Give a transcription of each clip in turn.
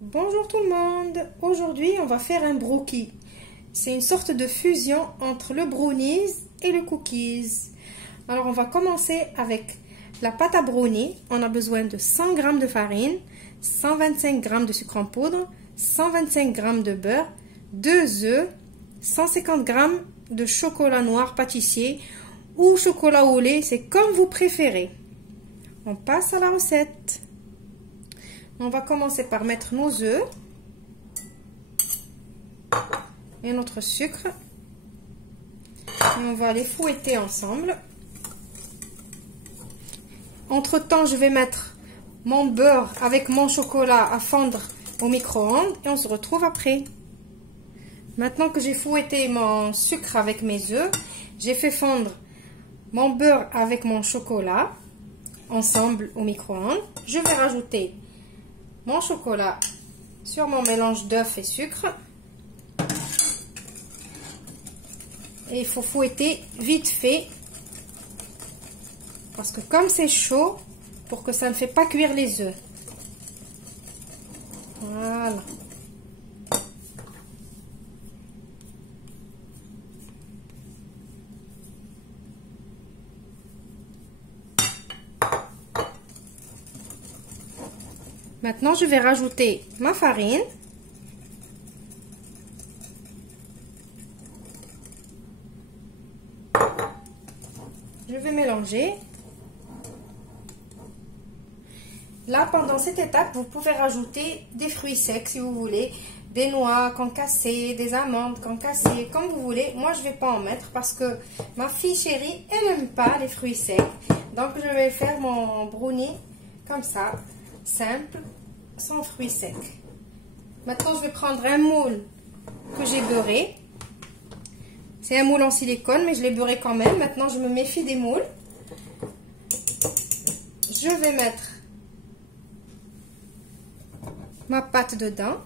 Bonjour tout le monde. Aujourd'hui on va faire un brookie. C'est une sorte de fusion entre le brownies et le cookies. Alors on va commencer avec la pâte à brownie. On a besoin de 100 g de farine, 125 g de sucre en poudre, 125 g de beurre, 2 œufs, 150 g de chocolat noir pâtissier ou chocolat au lait, c'est comme vous préférez. On passe à la recette. On va commencer par mettre nos œufs et notre sucre. Et on va les fouetter ensemble. Entre temps, je vais mettre mon beurre avec mon chocolat à fondre au micro-ondes et on se retrouve après. Maintenant que j'ai fouetté mon sucre avec mes œufs, j'ai fait fondre mon beurre avec mon chocolat ensemble au micro-ondes. Je vais rajouter mon chocolat sur mon mélange d'œufs et sucre. Et il faut fouetter vite fait. Parce que comme c'est chaud, pour que ça ne fait pas cuire les œufs. Voilà. Maintenant, je vais rajouter ma farine. Je vais mélanger. Là, pendant cette étape, vous pouvez rajouter des fruits secs si vous voulez. Des noix concassées, des amandes concassées, comme vous voulez. Moi, je ne vais pas en mettre parce que ma fille chérie, elle n'aime pas les fruits secs. Donc, je vais faire mon brownie comme ça, simple, sans fruits secs. Maintenant, je vais prendre un moule que j'ai beurré. C'est un moule en silicone, mais je l'ai beurré quand même. Maintenant, je me méfie des moules. Je vais mettre ma pâte dedans.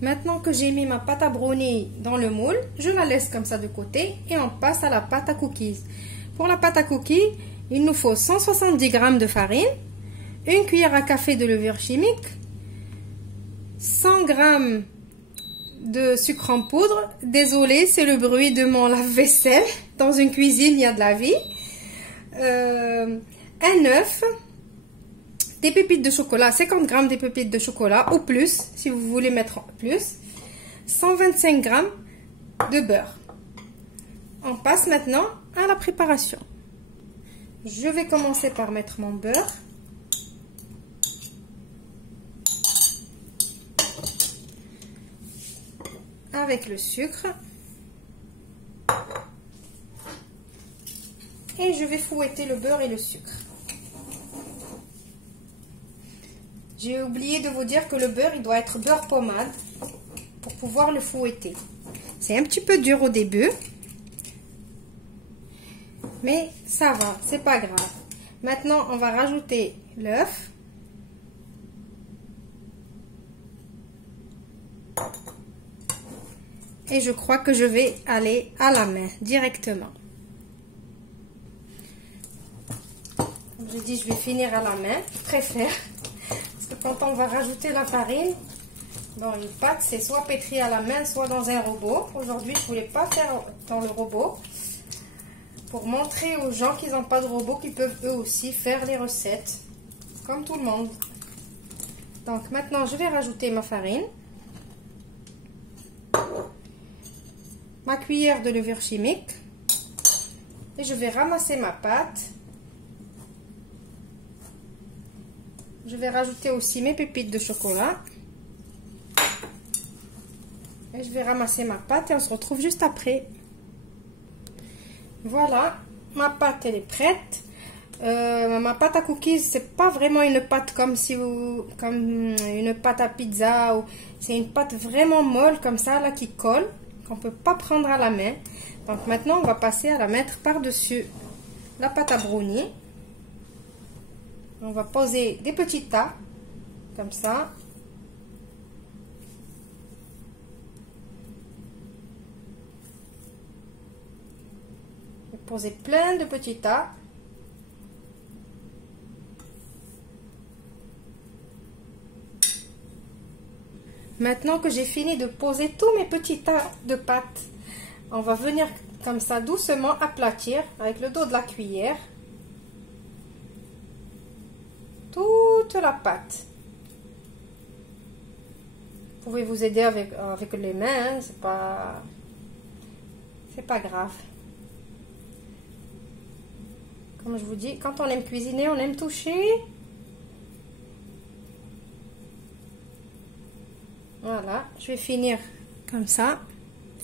Maintenant que j'ai mis ma pâte à brownie dans le moule, je la laisse comme ça de côté et on passe à la pâte à cookies. Pour la pâte à cookies, il nous faut 170 g de farine, une cuillère à café de levure chimique, 100 g de sucre en poudre. Désolée, c'est le bruit de mon lave-vaisselle. Dans une cuisine, il y a de la vie. Un œuf, des pépites de chocolat, 50 g de pépites de chocolat ou plus, si vous voulez mettre plus, 125 g de beurre. On passe maintenant à la préparation. Je vais commencer par mettre mon beurre. Avec le sucre. Et je vais fouetter le beurre et le sucre. J'ai oublié de vous dire que le beurre, il doit être beurre pommade pour pouvoir le fouetter. C'est un petit peu dur au début. Mais ça va, c'est pas grave. Maintenant, on va rajouter l'œuf. Et je crois que je vais aller à la main directement. Comme je dis, je vais finir à la main, je préfère. Parce que quand on va rajouter la farine, bon, une pâte, c'est soit pétrie à la main, soit dans un robot. Aujourd'hui, je ne voulais pas faire dans le robot. Pour montrer aux gens qui n'ont pas de robot, qu'ils peuvent eux aussi faire les recettes, comme tout le monde. Donc maintenant, je vais rajouter ma farine. Ma cuillère de levure chimique et je vais ramasser ma pâte. Je vais rajouter aussi mes pépites de chocolat et je vais ramasser ma pâte et on se retrouve juste après. Voilà, ma pâte elle est prête. Ma pâte à cookies, c'est pas vraiment une pâte comme une pâte à pizza, ou c'est une pâte vraiment molle comme ça là qui colle, qu'on peut pas prendre à la main. Donc maintenant on va passer à la mettre par-dessus la pâte à brownie. On va poser des petits tas comme ça. Je vais poser plein de petits tas. Maintenant que j'ai fini de poser tous mes petits tas de pâtes, on va venir comme ça doucement aplatir avec le dos de la cuillère toute la pâte. Vous pouvez vous aider avec les mains, hein, c'est pas grave. Comme je vous dis, quand on aime cuisiner, on aime toucher. Voilà, je vais finir comme ça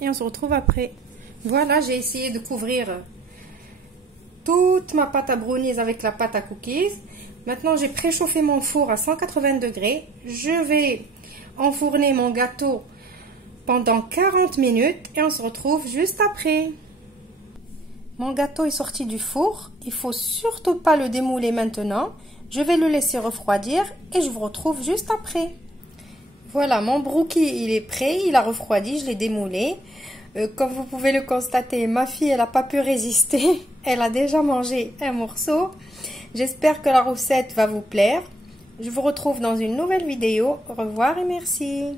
et on se retrouve après. Voilà, j'ai essayé de couvrir toute ma pâte à brownies avec la pâte à cookies. Maintenant, j'ai préchauffé mon four à 180 degrés. Je vais enfourner mon gâteau pendant 40 minutes et on se retrouve juste après. Mon gâteau est sorti du four. Il faut surtout pas le démouler maintenant. Je vais le laisser refroidir et je vous retrouve juste après. Voilà, mon brookie, il est prêt. Il a refroidi, je l'ai démoulé. Comme vous pouvez le constater, ma fille, elle n'a pas pu résister. Elle a déjà mangé un morceau. J'espère que la recette va vous plaire. Je vous retrouve dans une nouvelle vidéo. Au revoir et merci.